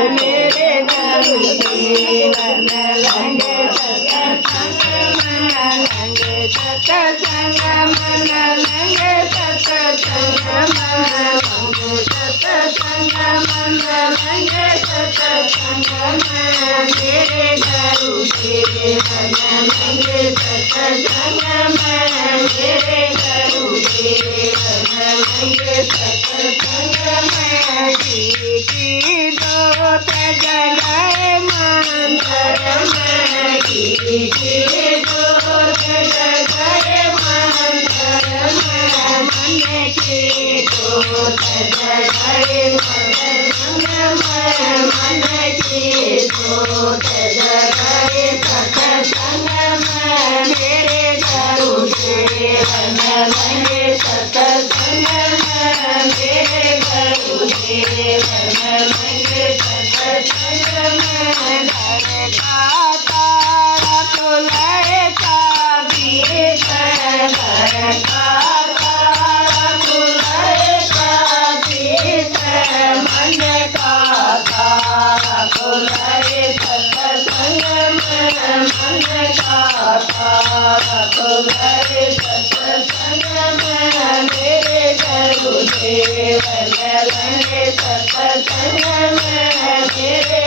मेरे गुरुदेव लंग सत्संग मन लंग सत्संग मन लंग सत्संग मन सत्संग मन लंग सत्संग मन मेरे गुरुदेव लंग सत्संग मन मेरे गुरुदेव लंग सत्संग मन की जोत जगाए मंत्र में की जोत जगाए मंत्र में मन की जोत जगाए मंत्र में मन की जोत जगाए सत्संग में मेरे गुरुदेव लंग सत्संग में मेरे गुरुदेव लंग सत्संग में घर का तारा खुलाए चाबी घर का तारा खुलाए चाबी मन का तारा खुलाए सत्संग में मन का तारा खुलाए सत्संग में मेरे गुरुदेव लंग सत्संग में मेरे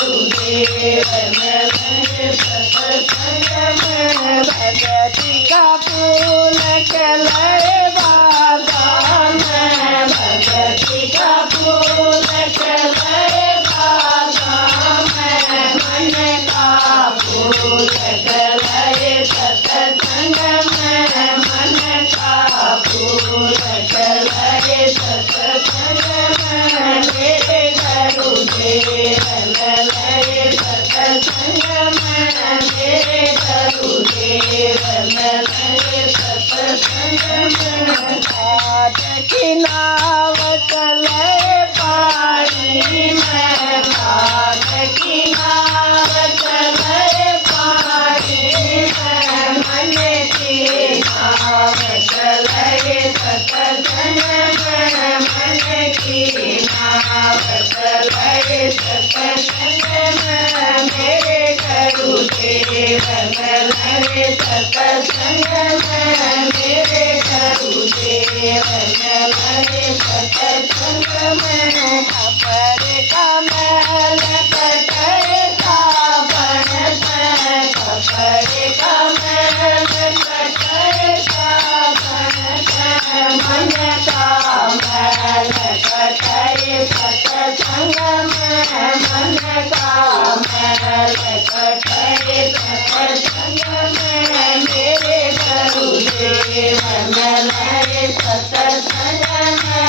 गुरुदेव लंग सत्संग में भगति का फूल खिलाए बागान में भगति का फूल खिलाए बागान में मन का फूल खिलाए सत्संग में मन का फूल खिलाए सत्संग में मेरे गुरुदेव लंग सत्संग में मेरे गुरुदेव लंग सत्संग में घाट की नाव चले पानी में घाट की नाव चले पानी में मन की नाव चले सत्संग में मन की नाव चले सत्संग में मेरे गुरुदेव लंग सत्संग में मेरे गुरुदेव लंग सत्संग में खपर का मैल कटे सावन से खपर का मैल कटे सावन से मन का मैल कटे सत्संग में मन का मैल कटे सत्संग में मेरे गुरुदेव लंग सत्संग में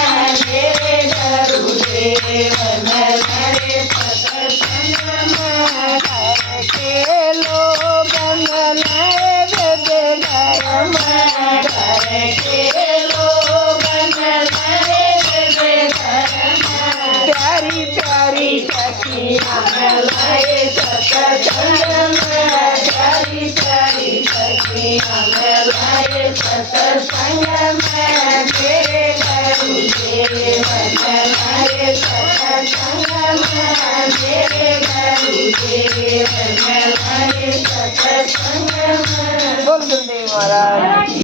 मेरे गुरुदेव लंग सत्संग में घर के लोग नए वेद घर में घर के लोग नए वेद घर में प्यारी प्यारी सखियाँ लाए सत्संग में प्यारी प्यारी सखियाँ लाए सत्संग में मेरे गुरुदेव लाए सत्संग में मेरे गुरुदेव लाए सत्संग में